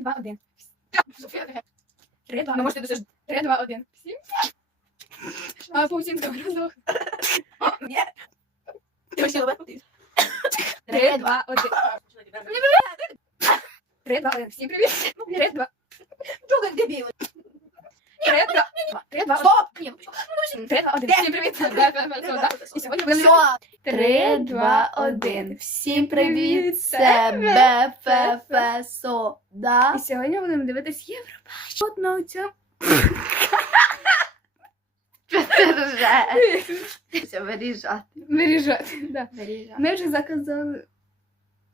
два, один. Софія, давай. Три, два. Ну, може, ти досиш. Три, два, один. Всім. А паутинка разок. Ні. Ти хотіла випити? Три, два, один. Три, два, один. Всім привіт. Три, два. Чого дебіли? Три, два. Три, два, один. Стоп! Ні, ну? Три, два, один. Всім привіт. І сьогодні Все. Три, два, один. Всім привіт, Це. Да? І сьогодні будемо дивитись Євробач. От на цьому. Це виріжати. Виріжати. Да. Виріжати. Ми вже заказали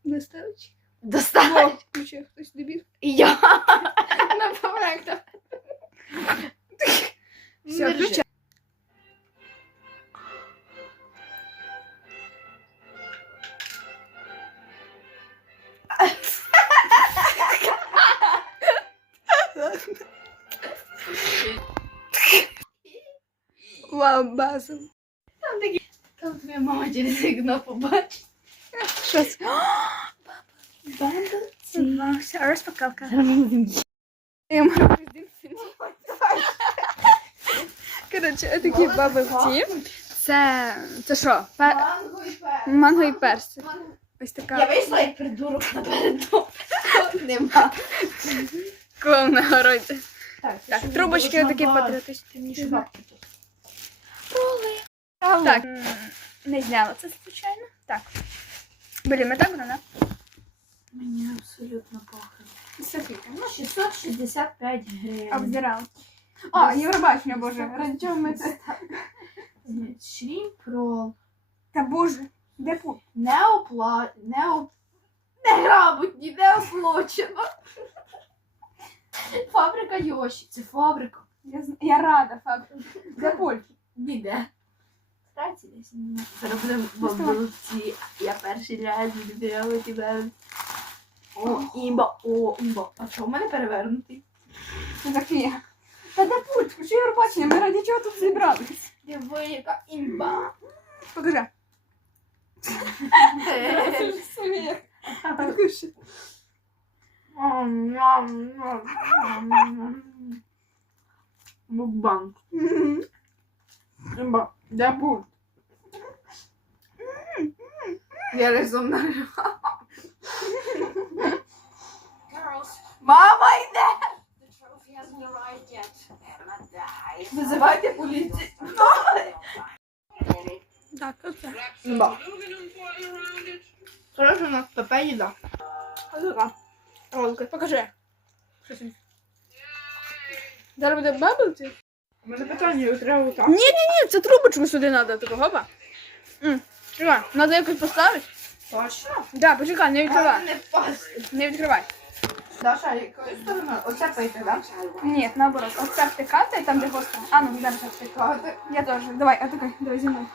доставочки. Доставай. Включив хтось дебіл. Я. На проектах. Все, включай. Ламбазом. Там такі. Там твоя мама через вікно побачить. Що це? Бандерці. Все, розпаковка. Я можу Коротше, такі баби в ті. Це, це що? Пе- Манго і перець. Манго і. Манго. Ось Я вийшла як придурок напередок. Нема. кола на городі. Так, Так, трубочки такі патріотичні. Так, не зняла це, звичайно. Так. Блін, ми так будемо. Мені абсолютно похер. Софійка. Ну, 665 гривень. Обзирала. А, Євробачення, боже. Ради чого ми це? Шрімп рол. Та боже, де пу? Не опла... Не оп... Неграмотні, не оплачено. Фабрика Йоші. Це фабрика. Я, зн- я рада, факт. Де пульт? Ніде. Праці десь немає. Зараз. Я перший раз відбирала тебе. О, імба, о, імба. А чого в мене перевернутий? Софія. Та де пульт? Включи Євробачення, ми раді чого тут зібрались? Диви, яка імба. Покажи. Мукбанк. Імба. Де пульт? Я разом нажила. Мама йде! Визивайте поліцію. Так, оце. Що ж у нас ПП їда? Ролка. Покажи. Зараз буде бабл У мене питання треба так. Ні, ні, ні, це трубочку сюди треба, такого гопа. М, треба якось поставити? Точно? Да, почекай, не відкривай. Не відкривай. Даша, якою стороною? Оце пийте, так? Ні, наоборот. Оце втикати, там де гостро. А ну, зараз я втикаю. Я теж. Давай, а отакой, давай зі мною.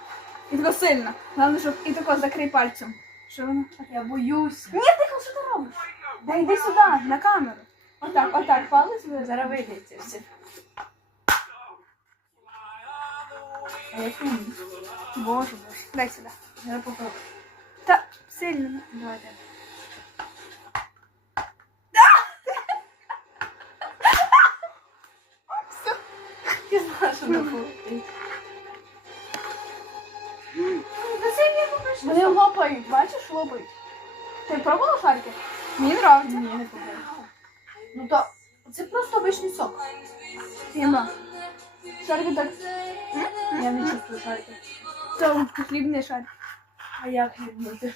І тако сильно. Головне, щоб і тако закрий пальцем. Що воно? Я боюсь. Ні, тихо, що ти робиш? Да йди сюди, на камеру. Отак, отак, палець ви. Зараз вийдеться все. А як мені? Боже, боже. Дай сюди. Зараз попробую. Та сильно. Давай, давай. Я знала, що не буде. Вони лопають, бачиш, лопають. Ти пробувала шарики? Мені нравиться. Ні, не попробую. Ну то це просто обичний сок. Фіма. Шарики так. Я не чувствую шарики. Це хлібний шарик. А як відбути?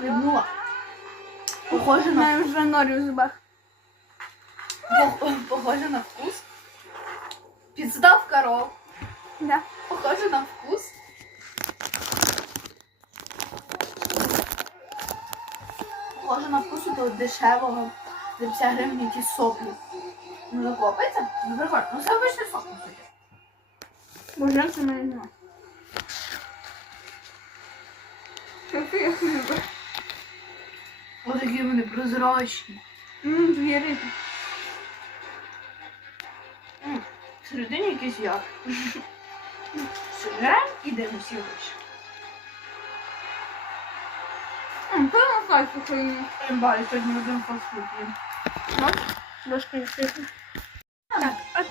Віднула. Похоже на вже норі в зубах. Похоже на вкус. Підставка рол. Да. Похоже на вкус. Похоже на вкус того дешевого за 50 гривень якісь соплі. Ну не копається? Ну прикольно. Ну це обичний сок, по суті. Боже, це мене нема. Ось такі вони прозрачні. Ммм, дві риби. М, Всередині якийсь як. Сижем і дивимося вище. Ай, слухай. Імба, я сьогодні один фастфуд їм. Ну, трошки відкрити. Так, от.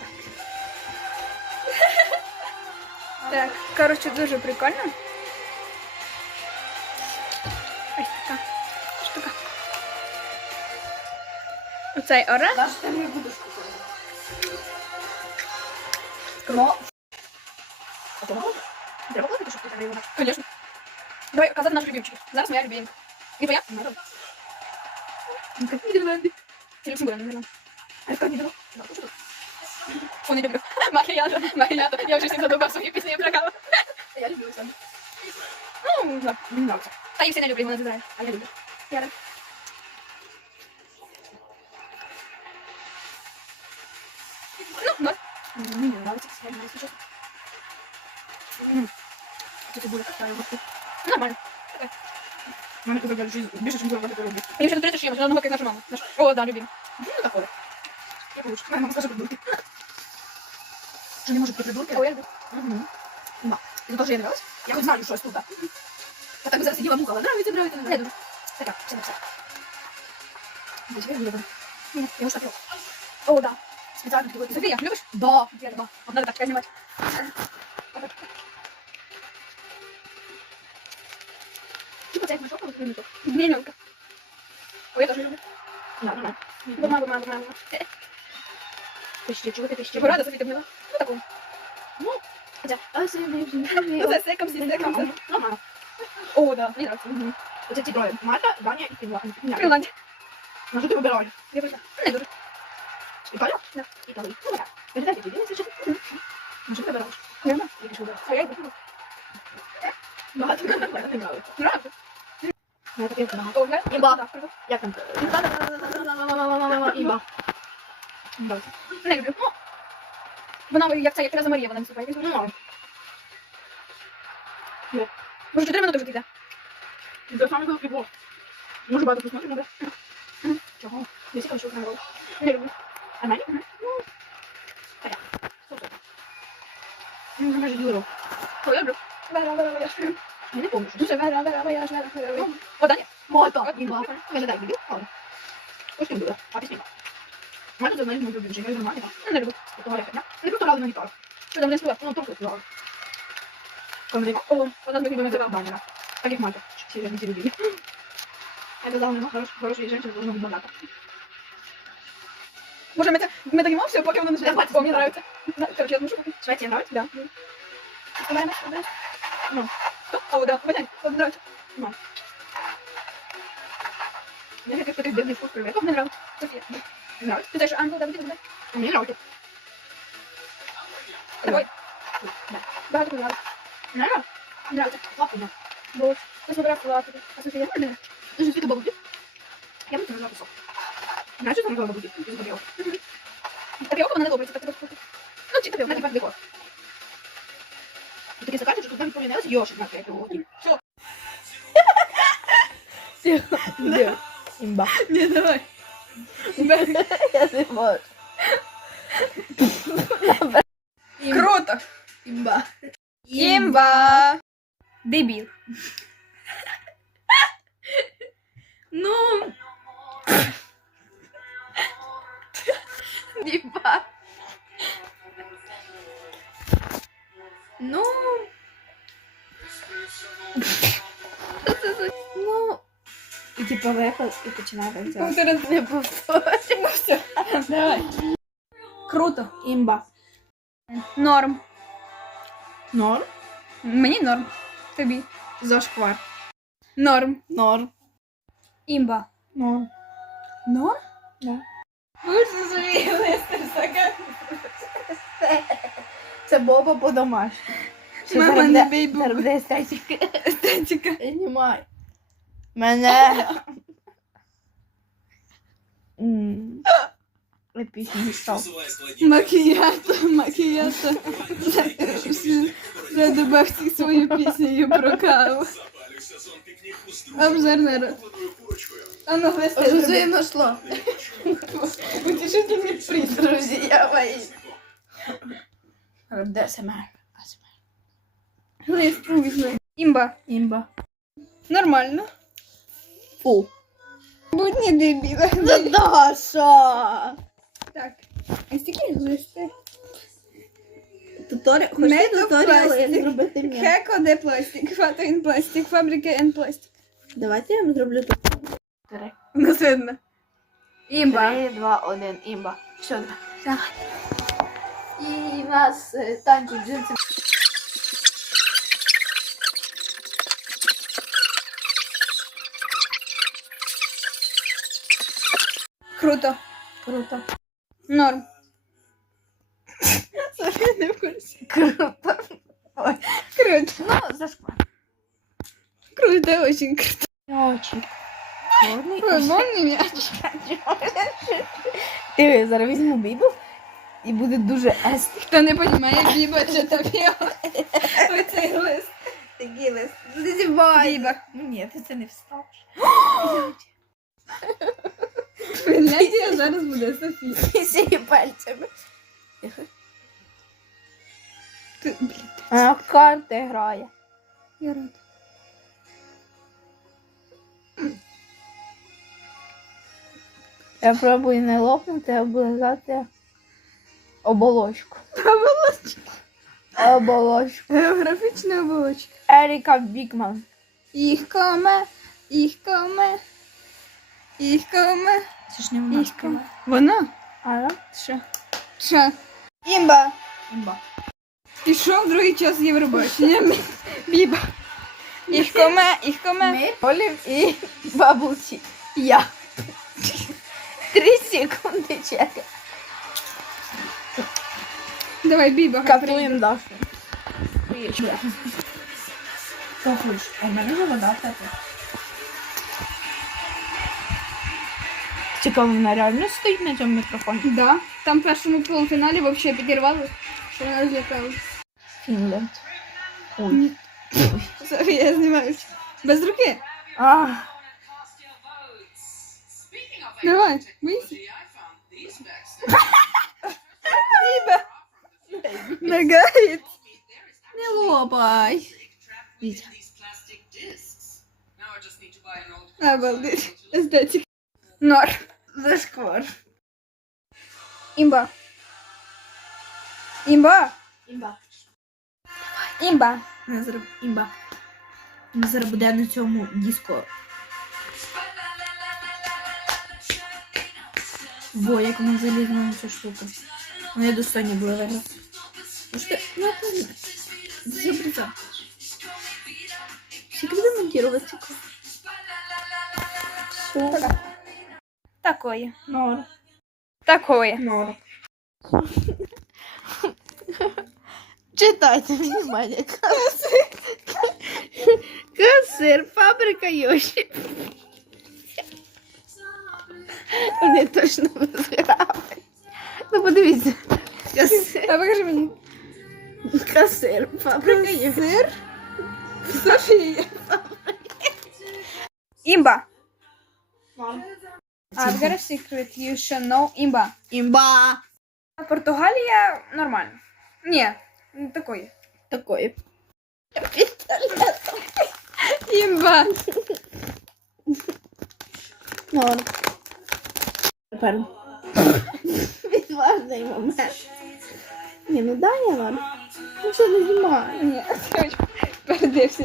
Так, коротше, дуже прикольно. Оцей оранж. Наш ти не будеш купити. Ну, а ти можеш? Треба платити, щоб ти тебе його. Давай казати наш любимчик. Зараз моя любимка. І твоя? Нідерланди. Це Люксембург, Нідерланди. А яка не дала? О, не люблю. Макіято, макіято. Я вже всім задовбав свої пісні про каву. Я люблю сам. Ну, не знаю. Та їх всі не люблю, вони називають. А я люблю. Я так. Ноль. Мені не нравиться. Я не слышу. Це ти буде. Нормально. У мене тут більше, більше, ніж я люблю. Я ще тут що я одного, як наша мама. Наш- О, да, любим. Ну, такое. Я получу. Моя мама скаже придурки. Що не може бути придурки? О, я люблю. Угу. Да. І за те, що я нравилась, я хоч знаю щось тут. да. Я так би зараз сиділа мукала. Нравиться, нравиться, Не нравиться. дуже. Така, все на все. Десь я люблю. Ні. Я уж так. О, да. Спеціально підготую. Софія, любиш? Да. Я люблю. От надо так. Типа це як мішок, але це мішок. Мільйонка. Я теж люблю. Да, нормально. Дома, дома. Тисячі, чого ти тисячі? Чого рада, Софія, ти мила? Ну, таку. Ну, а Ну, секом, секом. Нормально. О, да, мені нравиться. Оце ці троє. Мальта, Данія і Фінляндія. Фінландія. На що ти вибираєш? Я пішла. Не дуже. Італія? Да. Італія. Ну, так. Виглядає, тобі не слышно. На що ти вибираєш? Я знаю. Я пішов вибирати. А я йду. Багато мене не нравиться. Нравиться. Ну, таке багато. О, я? Іба. Так, круто. Як там? Іба. Нравиться. Не люблю. Ну, Вона як це, як Тереза Марія, вона виступає. Ну, норм. Може, 4 минути вже піде. Це саме великий блок. Може багато посмотрим, може? Чого? Я всі хочу окремо. Не люблю. Мене? Ну, таке. Супер. Ну, майже діло. О, я не помню, Дуже вера, вера, вера, вера, вера. О, Даня. Мото, Іба. Виглядай. Ладно. Ось ти буде. А пісня. Мене це навіть не люблю, я нормально. Не люблю. Того я Не просто грали на гітару. Що там не співав? Ну, просто співали. Коли ми О, вона з любимих називав. Даніна. Так як мати. Всі любили. Я казала, нема хорош- хорошої жінки, должна бути багато. Може, ми, це, ми даємо все, поки вона не живе. О, мені нравиться. Короче, я змушу купити. Швеція нравиться? Да. Ну. О, да, Ваня, от нравится. Мені якийсь такий дивний вкус привет. Мені нравится. Нравится. Ти теж ангел, да, буде, буде. Мені нравится. Давай. Да. Тобі нравится. Нравится? Нравится. Ладно. Бо, ось вибирав флати. А Софія, не. Дуже світло бабуді. Я б це назвала пісок. Знаєш, що це назвала бабуді? Із бабів. Таке око вона не добриться, так тебе спокій. Ну, чи таке, Вона тепер декор. Таке закажеш, що туди відповідалось йошик на третю логі. Що? Де? Імба. Не, давай. Я не можу. Круто. Імба. Імба. Дебіл. Ну. Імба. Ну. Ну. І типу виходь і починає так Повтори. Не повторюй. Ну, все. Давай. Круто. Імба. Норм. Норм. Мені норм. Тобі. Зашквар. Норм. Норм. Імба. Норм. Норм? Да. Вийшли собі листер стакан. Це Боба по-домашньому. Мама, не. Зараз буде естетика. Естетика. Знімай. Мене. Епічний став. Макіято, макіято. Я добавте свою пісню про каву. Обзор народ. А ну, листер. Взаємно шло. Утешительный приз. Друзья мои. ДСМР. Лист увезли. Имба. Імба. Нормально. Фу. Будь не дебіла. Даша! Так. А стільки листи? Туторіал. Хочете of туторіал, як plastic. зробити м'ясо? Хеко де пластик, фото ін пластик, фабрика ін пластик. Давайте я вам зроблю тут. Три. Ну, видно. Імба. Три, два, один, імба. Все, давай. І в нас е, танці джинси. Круто. Круто. Норм. Софія не в курсі. Круто. Ой. Круто. Ну, зашквар. Круто, очень круто. Очі. Ой, можна м'яч? Ти зараз візьму бібу і буде дуже ести. Хто не розуміє, Біба чи тобі. Оцей лист. Такий лист. Біба. Ну ні, ти це не вставиш. Фінляндія зараз буде Софія. Сіє пальцями. А карти грає. я рада. Я пробую не лопнути, а облизати оболочку. Оболочка. Оболочку. Географічна оболочка. Еріка Бікман. Їх коме, їх коме, їх коме, Це ж не їх коме. Вона? А, Що? Що? Імба. Імба. Пішов другий час Євробачення. Біба. Їх коме, їх коме. Олів і Бабулчі. Я. Три секунди чекай. Давай, Біба. хай прийде. Катуємо Дашу. Що хочеш? А в мене вже вода тепер. Цікаво, вона реально стоїть на цьому мікрофоні? Да. Там в першому полуфіналі взагалі підірвали, що вона злякалась. Фінленд. Ой. Софія, я знімаю. Без руки. А, Давай, вийся. Біба. Нагает. не лопай. Вітя. Обалдеть. Естетик. Нор. Зашквар. Імба. Імба. Імба. Імба. Вона зараз імба. Вона зараз буде на цьому диско. Во, як вона залізла на цю штуку. Вона достойні були виграти. Ну що, ну це забріза. Скільки буде монтувати цікаво? Все. Такое. Нор. Такое. Нор. Читайте, внимание. Касир, фабрика Йоші. касир фабрика Йоші. Сир. Софія. Імба. I've got a secret you should know. Імба. Імба. А Португалія нормально. Ні, не такої. Такої. Імба. Норм. Тепер. Відважний момент. Ні, ну дай я норм. Ну що не коротше, передай всі.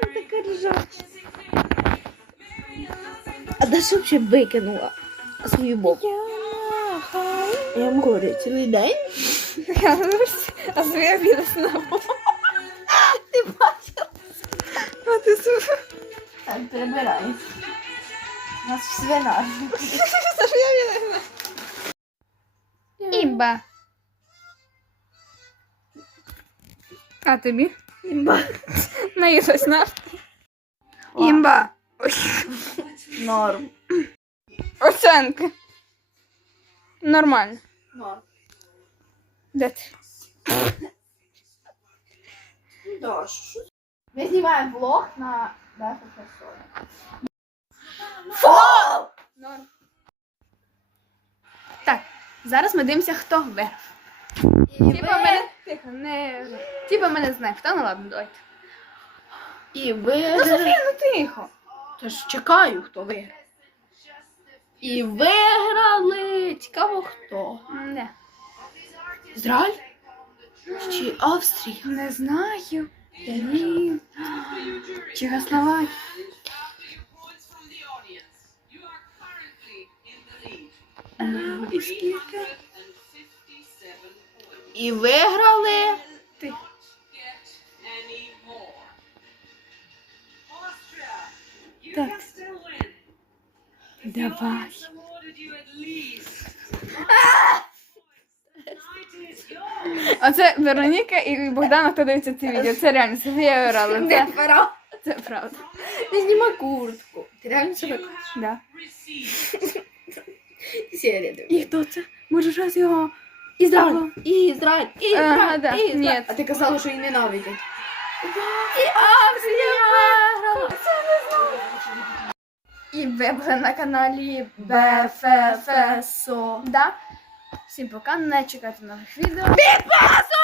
Така ржача. А Даша взагалі викинула свою боку. Я вам говорю, цілий день. А своя біла знову. Ти бачила? А ти сука. Так, перебирай. У нас в свинар. Софія біла. Імба. А тобі? Імба. Наїлась на. Імба. Ой, Норм. Оценки. Нормально. Норм. Де ти? Даш. Ми знімаємо влог на Дашу Фасолі. Норм. Так, зараз ми дивимося, хто виграв. Типа, мене, Тихо, не. Типа мене знає, хто ну ладно, давайте. І Ну. Софія, ну тихо. Тож чекаю, хто виграє. І виграли. Цікаво хто. Не. Ізраїль? Чи Австрія? Не знаю. Блін. Чехословакія. І скільки? І виграли. Ти. Так. Давай. Оце Вероніка і Богдана, хто дивиться це відео. Це реально Софія виграла. Це, пора. це правда. Не знімай куртку. Ти реально себе кажеш? Да. І хто це? Може, щось його. Ізраїль. Ізраїль. Ага, да. Ізраїль. Ні. А ти казала, що її ненавидять. І Австрія виграла! І ви були на каналі БФФСО. Да? Всім пока, не чекайте нових відео. Підписуйтесь!